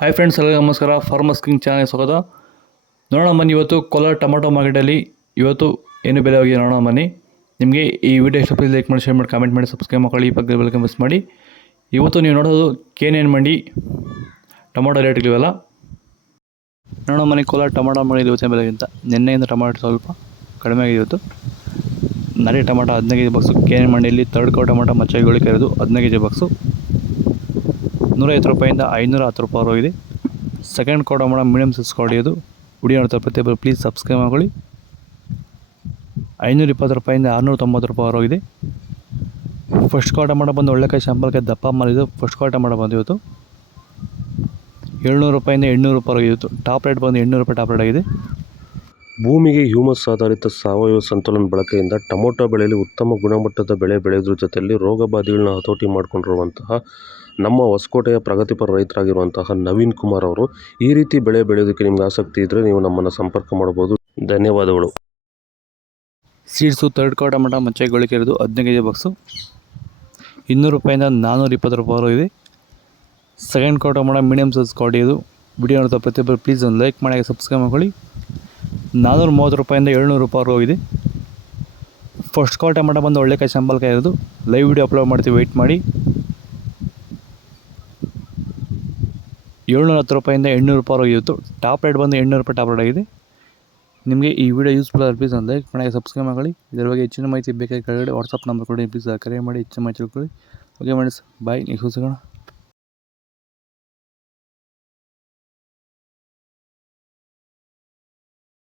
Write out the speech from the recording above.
Hi friends, ಎಲ್ಲರಿಗೂ ನಮಸ್ಕಾರ. Farmers king channel ಸ್ವಾಗತ. ನೋಡೋಣ ಬನ್ನಿ, ಇವತ್ತು ಕೋಲಾರ ಟೊಮಾಟೊ ಮಾರ್ಕೆಟಲ್ಲಿ ಇವತ್ತು ಏನು ಬೆಲೆ ಹೋಗಿದೆ ನೋಡೋಣ ಬನ್ನಿ. ನಿಮಗೆ ಈ ವಿಡಿಯೋ ಇಷ್ಟ ಪ್ಲೀಸ್ ಲೈಕ್ ಮಾಡಿ, ಶೇರ್ ಮಾಡಿ, ಕಾಮೆಂಟ್ ಮಾಡಿ, ಸಬ್ಸ್ಕ್ರೈಬ್ ಮಾಡ್ಕೊಳ್ಳಿ, ಪಕ್ಕದ ಬೆಲ್ ಮಿಸ್ ಮಾಡಿ. ಇವತ್ತು ನೀವು ನೋಡೋದು KNN ಮಂಡಿ ಟೊಮಾಟೊ ರೇಟ್ಗಳಿವೆಲ್ಲ ನೋಡೋಣ ಬನ್ನಿ. ಕೋಲಾರ ಟೊಮಾಟೊ ಮಂಡಿ ಇವತ್ತಿನ ಬೆಲೆಗಿಂತ ನಿನ್ನೆಯಿಂದ ಟೊಮಾಟೊ ಸ್ವಲ್ಪ ಕಡಿಮೆ ಆಗಿದೆ. ಇವತ್ತು ನರಿ ಟೊಮಾಟೊ 15 ಕೆಜಿ ಬಾಕ್ಸು KNN ಮಂಡಿಯಲ್ಲಿ ಥರ್ಡ್ ಕೋ ಟೊಮಾಟೊ ಮಚ್ಚಗಳಿಕೆ ಇರೋದು 15 ಕೆಜಿ ಬಾಕ್ಸು 150 ರೂಪಾಯಿಂದ 510 ರೂಪಾಯಿ ಹೋಗಿದೆ. ಸೆಕೆಂಡ್ ಕೋ ಟೊಮಾಟೊ ಮೀಡಿಯಮ್ ಸೈಜ್ ಕ್ವಾಲಿಟಿದು ವಿಡಿಯೋ ನೋಡ್ತಾ ಪ್ರತಿಯೊಬ್ಬರು ಪ್ಲೀಸ್ ಸಬ್ಸ್ಕ್ರೈಬ್ ಮಾಡ್ಕೊಳ್ಳಿ. 520 ರೂಪಾಯಿಂದ 690 ರೂಪಾಯಿ ಹೋಗಿದೆ. ಫಸ್ಟ್ ಕೋ ಟೊಮಾಟೊ ಬಂದು ಒಳ್ಳೆಕಾಯಿ ಶಾಂಪಲ್ಗೆ ದಪ್ಪ ಮಾಲಿದ್ದು ಫಸ್ಟ್ ಕೋ ಟೊಮಾಟೊ ಬಂದು ಇವತ್ತು 700 ರೂಪಾಯಿಂದ 800 ರೂಪಾಯಿ ಹೋಗಿತ್ತು. ಟಾಪ್ ರೇಟ್ ಬಂದು 800 ರೂಪಾಯಿ ಟಾಪ್ ರೇಟ್ ಆಗಿದೆ. ಭೂಮಿಗೆ ಹ್ಯೂಮಸ್ ಆಧಾರಿತ ಸಾವಯವ ಸಂತುಲನ ಬಳಕೆಯಿಂದ ಟೊಮೊಟೊ ಬೆಳೆಯಲ್ಲಿ ಉತ್ತಮ ಗುಣಮಟ್ಟದ ಬೆಳೆ ಬೆಳೆಯೋದ್ರ ಜೊತೆಯಲ್ಲಿ ರೋಗ ಬಾಧೆಗಳನ್ನ ಹತೋಟಿ ಮಾಡಿಕೊಂಡಿರುವಂತಹ ನಮ್ಮ ಹೊಸಕೋಟೆಯ ಪ್ರಗತಿಪರ ರೈತರಾಗಿರುವಂತಹ ನವೀನ್ ಕುಮಾರ್ ಅವರು ಈ ರೀತಿ ಬೆಳೆ ಬೆಳೆಯೋದಕ್ಕೆ ನಿಮ್ಗೆ ಆಸಕ್ತಿ ಇದ್ದರೆ ನೀವು ನಮ್ಮನ್ನು ಸಂಪರ್ಕ ಮಾಡಬಹುದು. ಧನ್ಯವಾದಗಳು. ಸೀಡ್ಸು ಥರ್ಡ್ ಕೋ ಟೊಮಾಟೊ ಮಚ್ಚಗಳಿಕೆ ಇರೋದು 15 ಕೆಜಿ ಬಾಕ್ಸು 200 ರೂಪಾಯಿಂದ 420 ರೂಪಾಯಿ ಹೋಗಿದೆ. ಸೆಕೆಂಡ್ ಕೋ ಟೊಮಾಟೊ ಮೀಡಿಯಮ್ ಸೈಜ್ ಕ್ವಾಲಿಟಿ ಇದು ವಿಡಿಯೋ ನೋಡ್ತಾ ಪ್ರತಿಯೊಬ್ಬರು ಪ್ಲೀಸ್ ಒಂದು ಲೈಕ್ ಮಾಡಿ, ಸಬ್ಸ್ಕ್ರೈಬ್ ಮಾಡ್ಕೊಳ್ಳಿ. 430 ರೂಪಾಯಿಂದ 700 ರೂಪಾಯಿ ಹೋಗಿದೆ. ಫಸ್ಟ್ ಕೋ ಟೊಮಾಟೊ ಬಂದು ಒಳ್ಳೆಕಾಯಿ ಶಾಂಪಲ್ಕಾಯಿ ಇರೋದು ಲೈವ್ ವಿಡಿಯೋ ಅಪ್ಲೋಡ್ ಮಾಡ್ತೀವಿ, ವೆಯ್ಟ್ ಮಾಡಿ. 710 ರೂಪಾಯಿಂದ 800 ರೂಪಾಯಿ ಹೋಗಿತ್ತು. ಟಾಪ್ ರೇಟ್ ಬಂದು 800 ರೂಪಾಯಿ ಟಾಪ್ ರೇಟ್ ಆಗಿದೆ. ನಿಮಗೆ ಈ ವಿಡಿಯೋ ಯೂಸ್ಫುಲ್ ಆದರೆ ಪ್ಲೀಸ್ ಒಂದು ಲೈಕ್ ಮಾಡಿ, ಸಬ್ಸ್ಕ್ರೈಬ್ ಮಾಡಿ. ಇದರ ಬಗ್ಗೆ ಹೆಚ್ಚಿನ ಮಾಹಿತಿ ಬೇಕಾಗಿ ಕೆಳಗಡೆ ವಾಟ್ಸಪ್ ನಂಬರ್ ಕೊಡಿ, ಪ್ಲೀಸ್ ಕರೆ ಮಾಡಿ ಹೆಚ್ಚಿನ ಮಾಹಿತಿ ತಿಳ್ಕೊಳ್ಳಿ. ಓಕೆ ಫ್ರೆಂಡ್ಸ್, ಬಾಯ್. ನೆಕ್ಸ್ಟ್ ಸಿಗೋಣ.